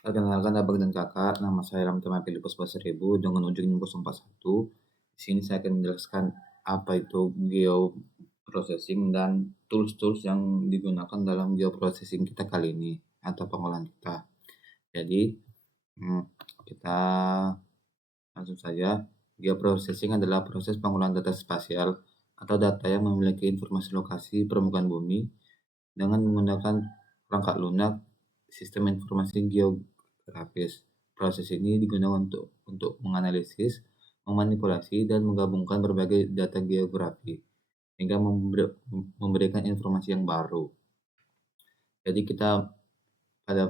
Perkenalkan abang dan kakak, nama saya Ramtama Filipus Basribu dengan ujung 041. Di sini saya akan menjelaskan apa itu geoprocessing dan tools-tools yang digunakan dalam geoprocessing kita kali ini atau pengolahan kita. Jadi kita langsung saja. Geoprocessing adalah proses pengolahan data spasial atau data yang memiliki informasi lokasi permukaan bumi dengan menggunakan perangkat lunak sistem informasi geografis. Proses ini digunakan untuk menganalisis, memanipulasi, dan menggabungkan berbagai data geografi hingga memberikan informasi yang baru. Jadi kita pada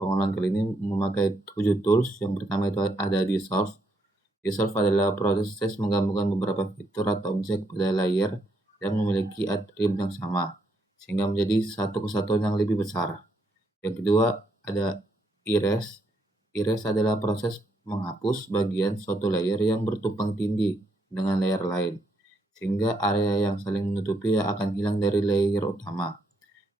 pengolahan kali ini memakai 7 tools. Yang pertama itu ada Dissolve. Dissolve adalah proses menggabungkan beberapa fitur atau objek pada layer yang memiliki atribut yang sama, sehingga menjadi satu kesatuan yang lebih besar. Yang kedua ada Erase. Erase adalah proses menghapus bagian suatu layer yang bertumpang tindih dengan layer lain, sehingga area yang saling menutupi akan hilang dari layer utama.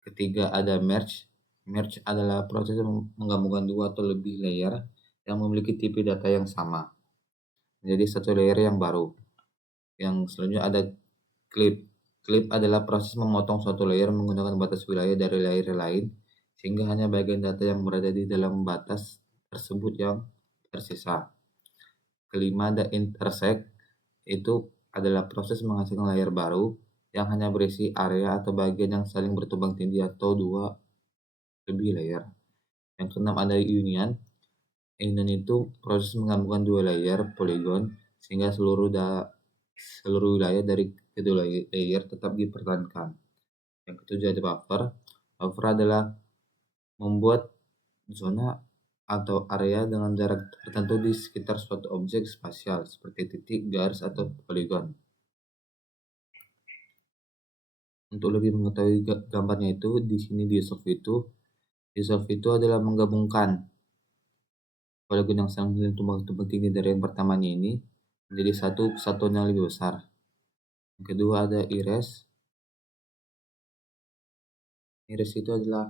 Ketiga ada Merge. Merge adalah proses menggabungkan dua atau lebih layer yang memiliki tipe data yang sama menjadi satu layer yang baru. Yang selanjutnya ada Clip. Clip adalah proses memotong suatu layer menggunakan batas wilayah dari layer lain, sehingga hanya bagian data yang berada di dalam batas tersebut yang tersisa. Kelima ada Intersect. Itu adalah proses menghasilkan layer baru yang hanya berisi area atau bagian yang saling bertumpang tindih atau dua lebih layer. Yang keenam ada Union. Union itu proses menggabungkan dua layer polygon sehingga seluruh wilayah dari kedua layer tetap dipertahankan. Yang ketujuh ada Buffer. Buffer adalah membuat zona atau area dengan jarak tertentu di sekitar suatu objek spasial seperti titik, garis, atau poligon. Untuk lebih mengetahui gambarnya itu, di sini Dissolve itu adalah menggabungkan poligon yang saling tumpang tindih dari yang pertamanya ini menjadi satu kesatuan yang lebih besar. Yang kedua ada Erase. Erase itu adalah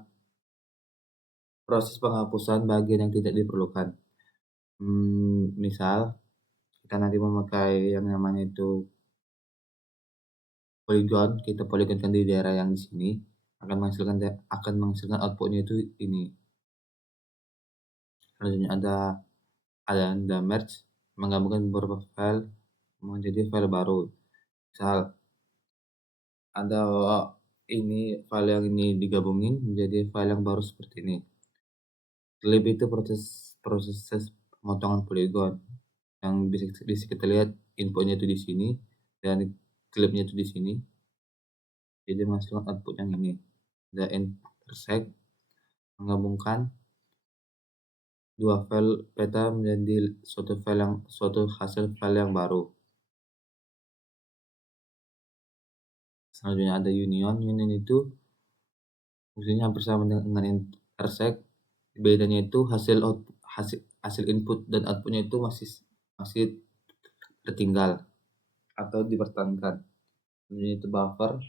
proses penghapusan bagian yang tidak diperlukan. Misal kita nanti memakai yang namanya itu polygon, kita polygonkan di daerah yang di sini akan menghasilkan outputnya itu ini. Selanjutnya ada merge, menggabungkan beberapa file menjadi file baru. Misal ada ini file yang ini digabungin menjadi file yang baru seperti ini. Clip itu proses pemotongan polygon yang bisa kita lihat infonya itu di sini dan clipnya itu di sini. Jadi menghasilkan output yang ini. Ada intersect, menggabungkan dua file peta menjadi suatu hasil file yang baru. Selanjutnya ada union. Union itu fungsinya hampir sama dengan intersect. Bedanya itu hasil input dan outputnya itu masih tertinggal atau dipertahankan. Selanjutnya itu buffer.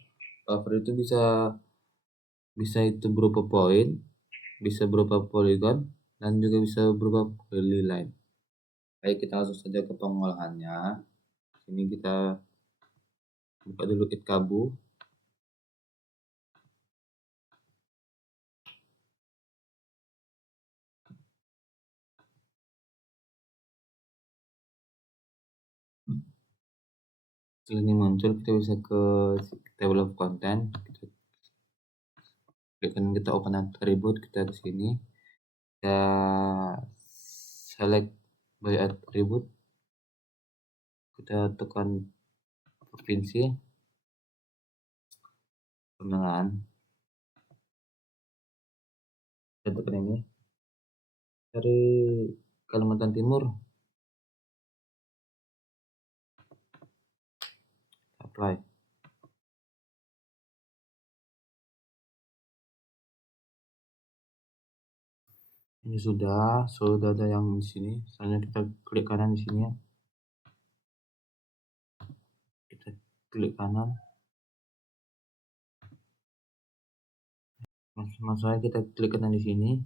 Buffer itu bisa itu berupa poin, bisa berupa polygon, dan juga bisa berupa polyline. Baik, kita langsung saja ke pengolahannya. Sini kita buka dulu itkabu. Setelah ini muncul, kita bisa ke table of content. Kita open attribute, kita di sini. Kita select by attribute. Kita tekan provinsi, pemenangan. Kita tekan ini. Dari Kalimantan Timur. Apply. Ini sudah ada yang di sini. Selanjutnya kita klik kanan di sini ya. Kita klik kanan. Maksudnya kita klik kanan di sini.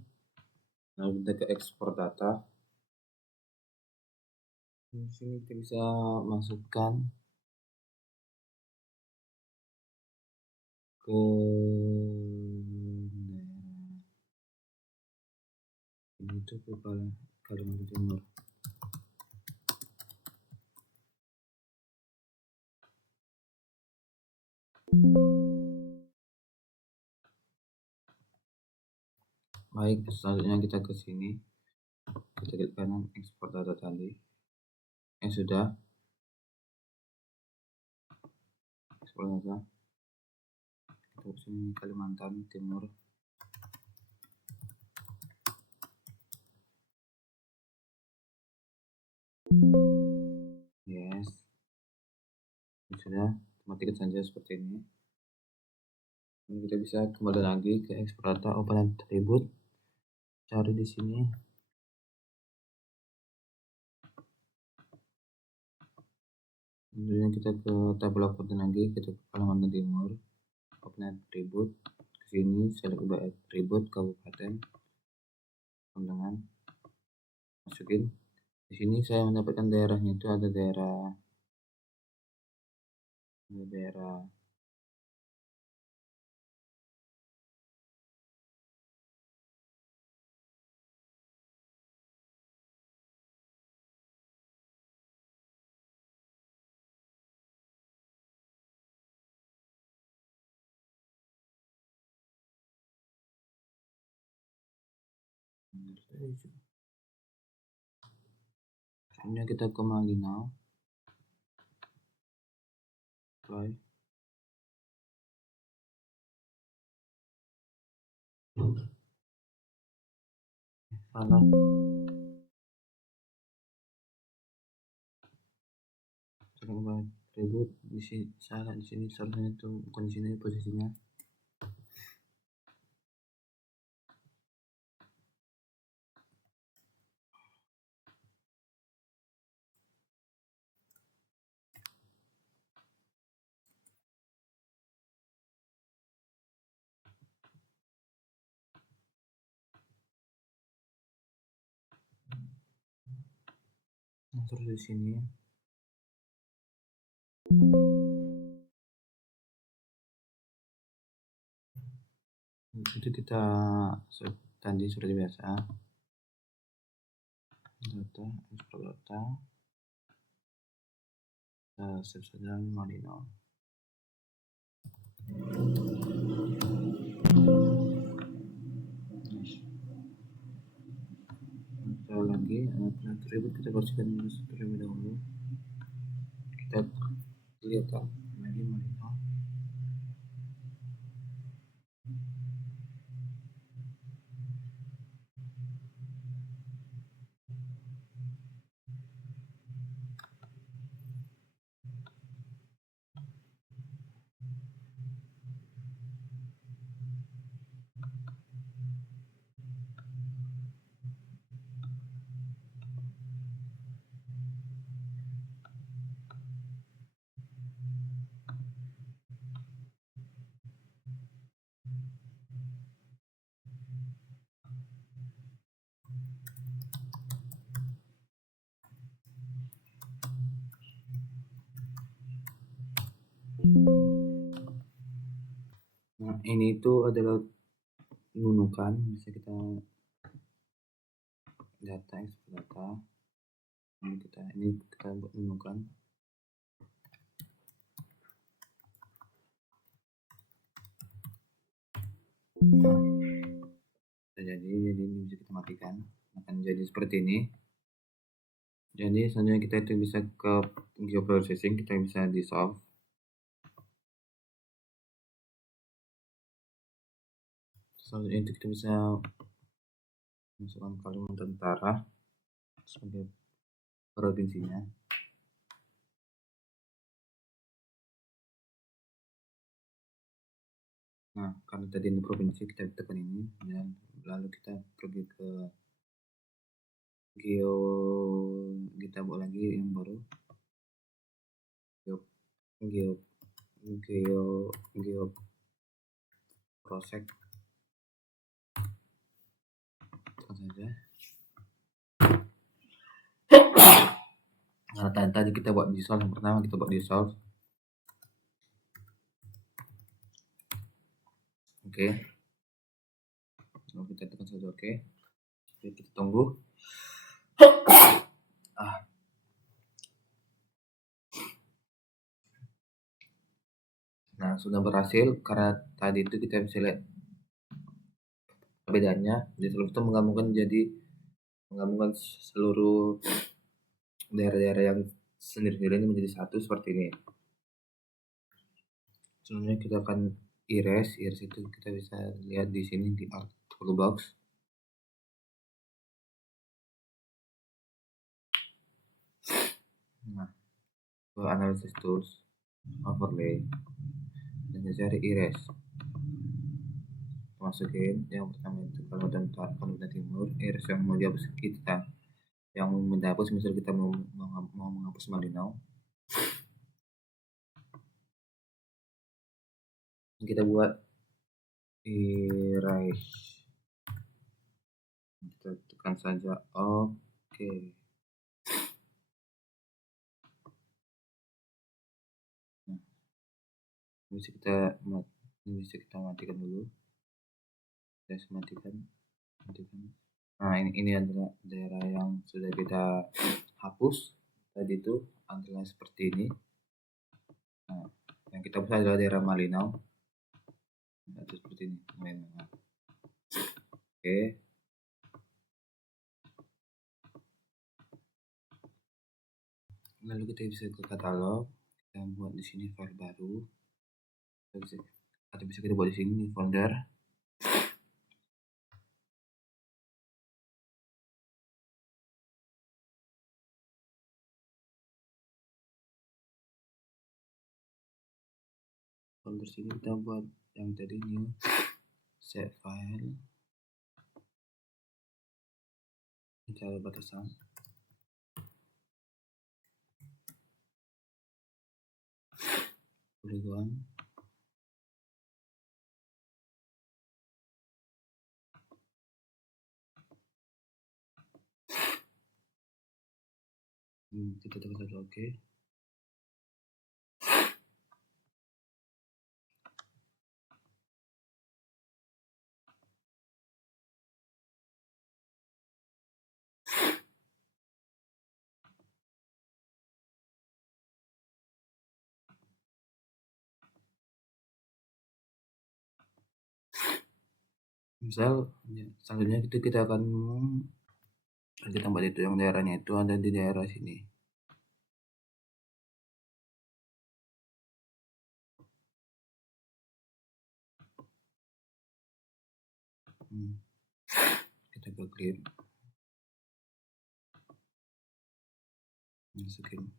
Lalu kita ke ekspor data. Di sini kita bisa masukkan ke daerah ini tuh ke Kalimantan Timur. Baik, selanjutnya kita ke sini, kita klik kanan ekspor data tadi. Sudah ekspor data, kita ke sini Kalimantan Timur. Yes, sudah, matikan saja seperti ini. Dan kita bisa kembali lagi ke ekspor data, open attribute, cari di sini. Kemudian kita ke tabel konten lagi, kita ke Kalimantan Timur, open attribute, ke sini select by attribute kabupaten, dengan masukin. Di sini saya mendapatkan daerahnya itu ada daerah selanjutnya kita ke Malinau, apply. Salah, ribut di sini, salah di sini, seharusnya itu bukan di sini posisinya. Nah, terus di sini itu kita tadi seperti biasa, data ekspor data, save saja Malinau. Kita lagi atribut, kita bersihkan terlebih dahulu. Kita lihat lagi Malinau. Nah, ini itu adalah nunukan, bisa kita data ekspor data. Ini kita buat nunukan. Jadi ini bisa kita matikan, akan jadi seperti ini. Jadi selanjutnya kita itu bisa ke geoprocessing, kita bisa dissolve. Selanjutnya itu kita bisa masukkan Kalimantan Utara sebagai provinsinya. Nah, karena tadi ini provinsi, kita tekan ini dan lalu kita pergi ke kita buat lagi yang baru, geo project, tekan saja. tadi kita buat dissolve. Yang pertama kita buat dissolve. Oke. Lalu kita tekan saja oke. Oke, kita tunggu. Nah, sudah berhasil karena tadi itu kita bisa lihat perbedaannya. Dissolve itu menggabungkan seluruh daerah-daerah yang sendiri-sendiri menjadi satu seperti ini. Selanjutnya kita akan erase itu kita bisa lihat di sini di art toolbox. Nah, ke analysis tools, overlay, dan cari erase. Masukin yang pertama itu kalau dan timur, erase yang mau dihapus kita, yang mau dihapus misal kita mau menghapus Malinau, kita buat erase, kita tekan saja oke. Nah, bisa kita matikan dulu. Saya matikan. Nah, ini adalah daerah yang sudah kita hapus tadi itu adalah seperti ini. Nah, yang kita hapus adalah daerah Malinau. Nah, itu seperti ini. Nah, oke. Lalu kita bisa ke katalog, kita buat di sini file baru. Bisa kita buat di sini di folder. Folder sini kita buat yang tadi new save file. Kita batasan. Polygon. Kita tekan saja oke. Misal selanjutnya kita akan kita buat itu yang daerahnya itu ada di daerah sini. Kita ke clip, masukin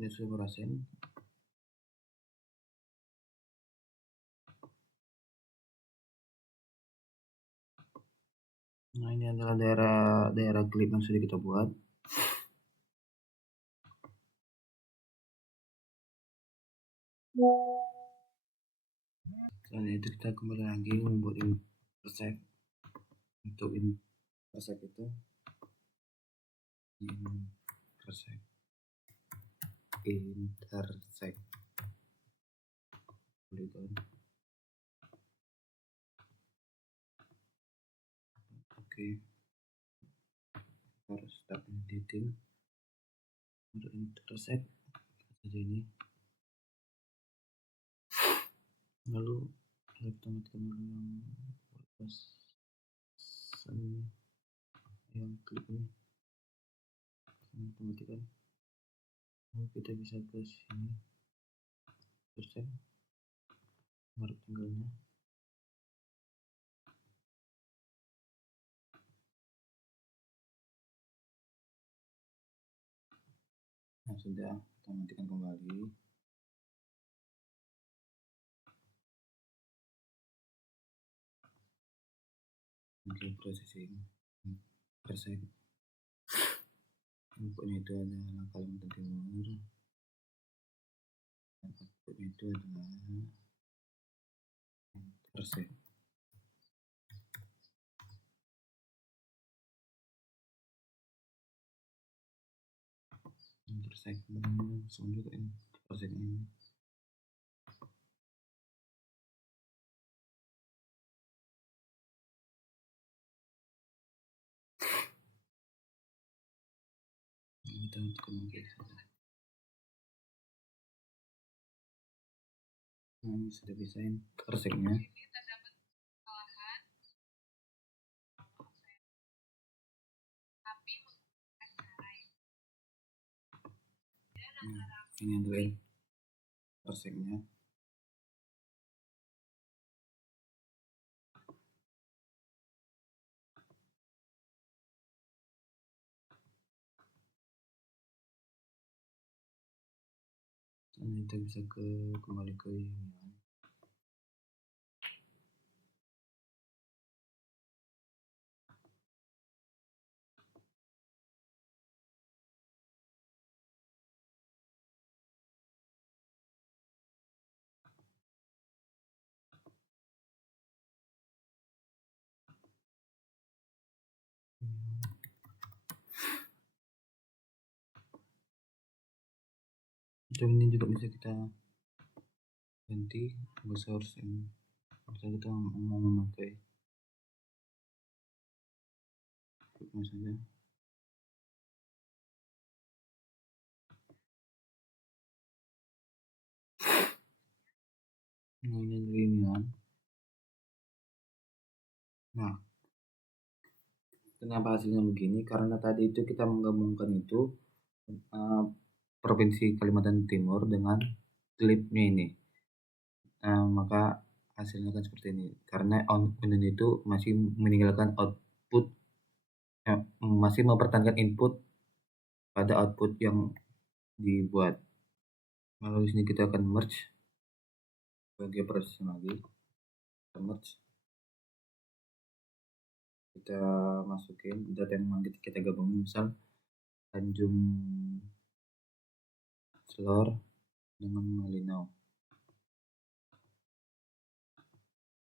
ini sudah berhasil. Nah, ini adalah daerah klip yang sudah kita buat. Selanjutnya itu kita kembali lagi membuat intersect. Untuk intersect itu intersect polygon. Oke, harus start editing untuk intersect saja ini. Lalu kita matikan dulu yang klik ini, kita matikan. Lalu kita bisa ke sini, intersect, mark tanggalnya. Nah, sudah kita matikan kembali. Oke, processing persen. Inputnya itu adalah Kalimantan Timur dan outputnya itu adalah persen. Persen langsung juga ini persen ini. Kita tekan oke saja. Nah, ini sudah bisa persennya. Nah, ini adalah persennya. Dan kita bisa kembali ke ini. Dan ini juga bisa kita ganti source ini. Bisa kita mau memakai saja. Nah, ini linear. Nah, kenapa hasilnya begini? Karena tadi itu kita menggabungkan itu Provinsi Kalimantan Timur dengan klipnya ini. Maka hasilnya kan seperti ini. Karena Union itu masih meninggalkan output, masih mempertahankan input pada output yang dibuat. Lalu di sini kita akan merge sebagai proses lagi. Kita merge. Kita masukin data yang kita gabungin, misal Tanjung Selor dengan Malinau.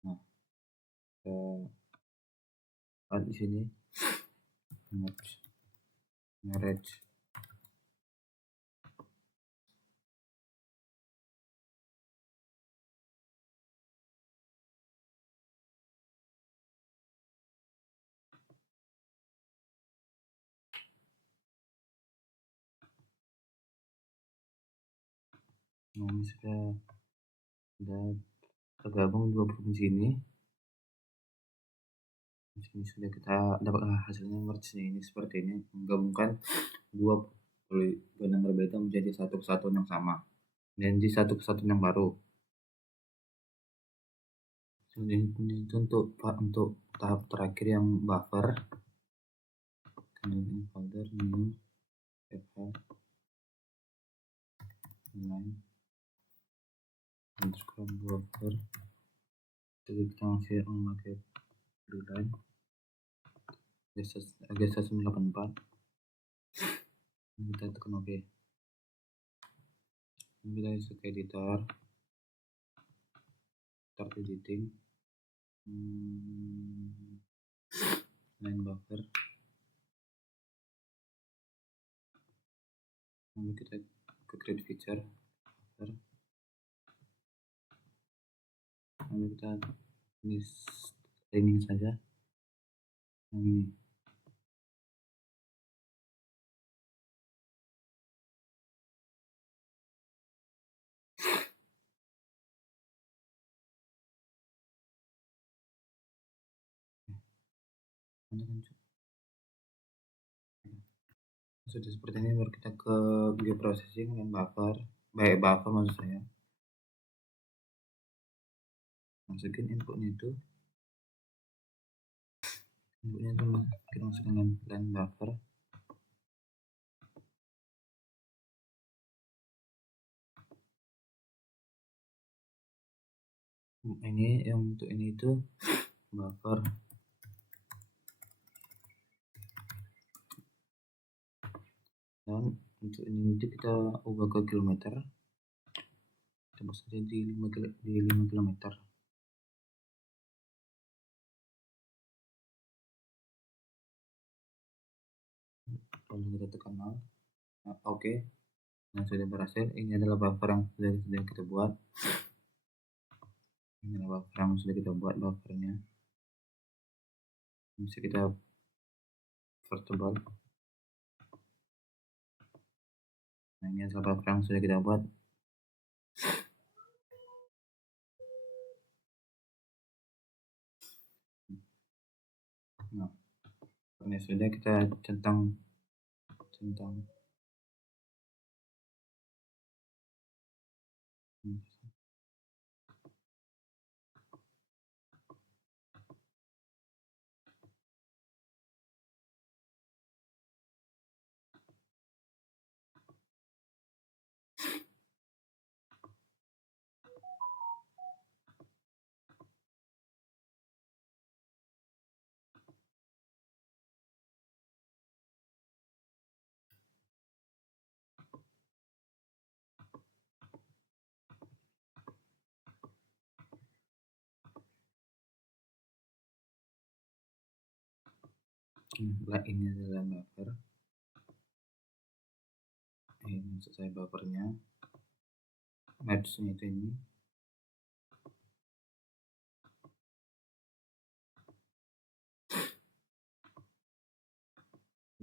Nah, kita di sini merge. Nah, ini sudah tergabung dua provinsi ini. Di sini sudah kita dapat hasilnya merge ini seperti ini, menggabungkan dua polygon yang berbeda menjadi satu kesatuan yang sama, menjadi satu kesatuan yang baru. Ini itu untuk tahap terakhir yang buffer. Kemudian folder new fh line underscore buffer. Jadi kita masih memakai line Agesa 984. Kita tekan OK. Kita masuk ke editor, start editing, line buffer. Lalu kita ke create feature buffer. Lalu kita ini streaming saja yang ini. Sudah seperti ini, baru kita ke bioprocessing dan buffer maksud saya. Masukin inputnya itu kita masukin line buffer. Ini yang untuk ini itu buffer, dan untuk ini itu kita ubah ke kilometer, kita buat saja di 5 kilometer. Lalu kita tekan nol. Nah, oke. Nah, sudah berhasil. Ini adalah buffer yang sudah kita buat. Ini adalah buffer yang sudah kita buat, buffernya bisa kita pertebal. Nah, ini adalah buffer yang sudah kita buat. Nah, ini sudah kita centang. Nah, ini adalah buffer. Ini maksud saya buffernya. Matchnya itu ini.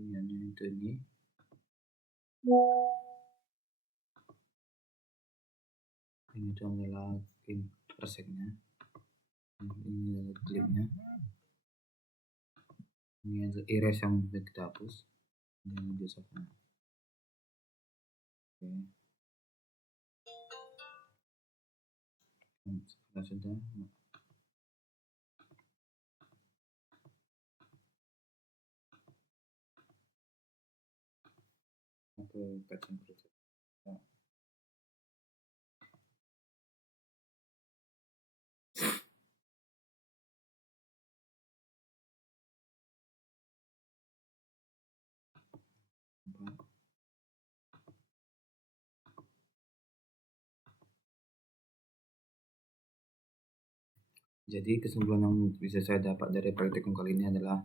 Ini itu ini. Ini itu adalah interseknya. Ini adalah klipnya. Ini adalah erase yang sudah kita hapus. Ini besoknya. Oke. Setelah sudah, atau patching proses. Jadi kesimpulan yang bisa saya dapat dari praktikum kali ini adalah,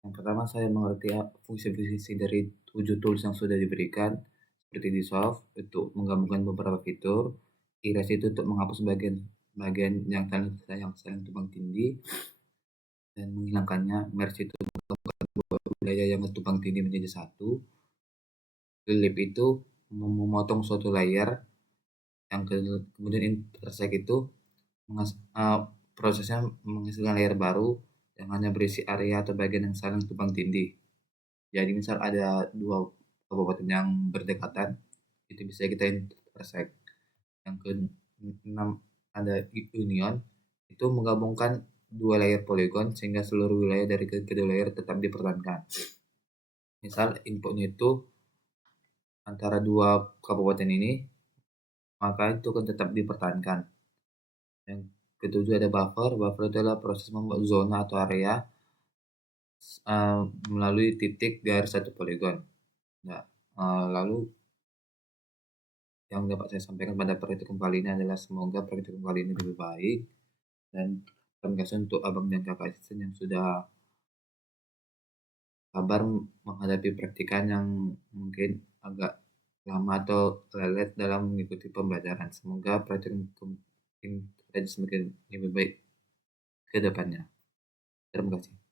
yang pertama, saya mengerti fungsi-fungsi dari 7 tools yang sudah diberikan, seperti Dissolve untuk menggabungkan beberapa fitur, Erase itu untuk menghapus bagian yang saling tumpang tindih dan menghilangkannya, Merge itu menggabungkan dua wilayah yang tumpang tindih menjadi satu, Flip itu memotong suatu layer, yang kemudian Intersect itu prosesnya menghasilkan layer baru yang hanya berisi area atau bagian yang saling tumpang tindih. Jadi misal ada dua kabupaten yang berdekatan, itu bisa kita intersect. Yang ke-6 ada union, itu menggabungkan dua layer polygon sehingga seluruh wilayah dari kedua layer tetap dipertahankan. Misal inputnya itu antara dua kabupaten ini, maka itu akan tetap dipertahankan. Yang ketujuh ada buffer. Buffer itu adalah proses membuat zona atau area melalui titik garis satu poligon. Nah, lalu yang dapat saya sampaikan pada praktikum kali ini adalah semoga praktikum kali ini lebih baik, dan terima kasih untuk abang dan kakak asisten yang sudah sabar menghadapi praktikan yang mungkin agak lama atau lelet dalam mengikuti pembelajaran. Semoga praktikum ini semakin lebih baik ke depannya. Terima kasih.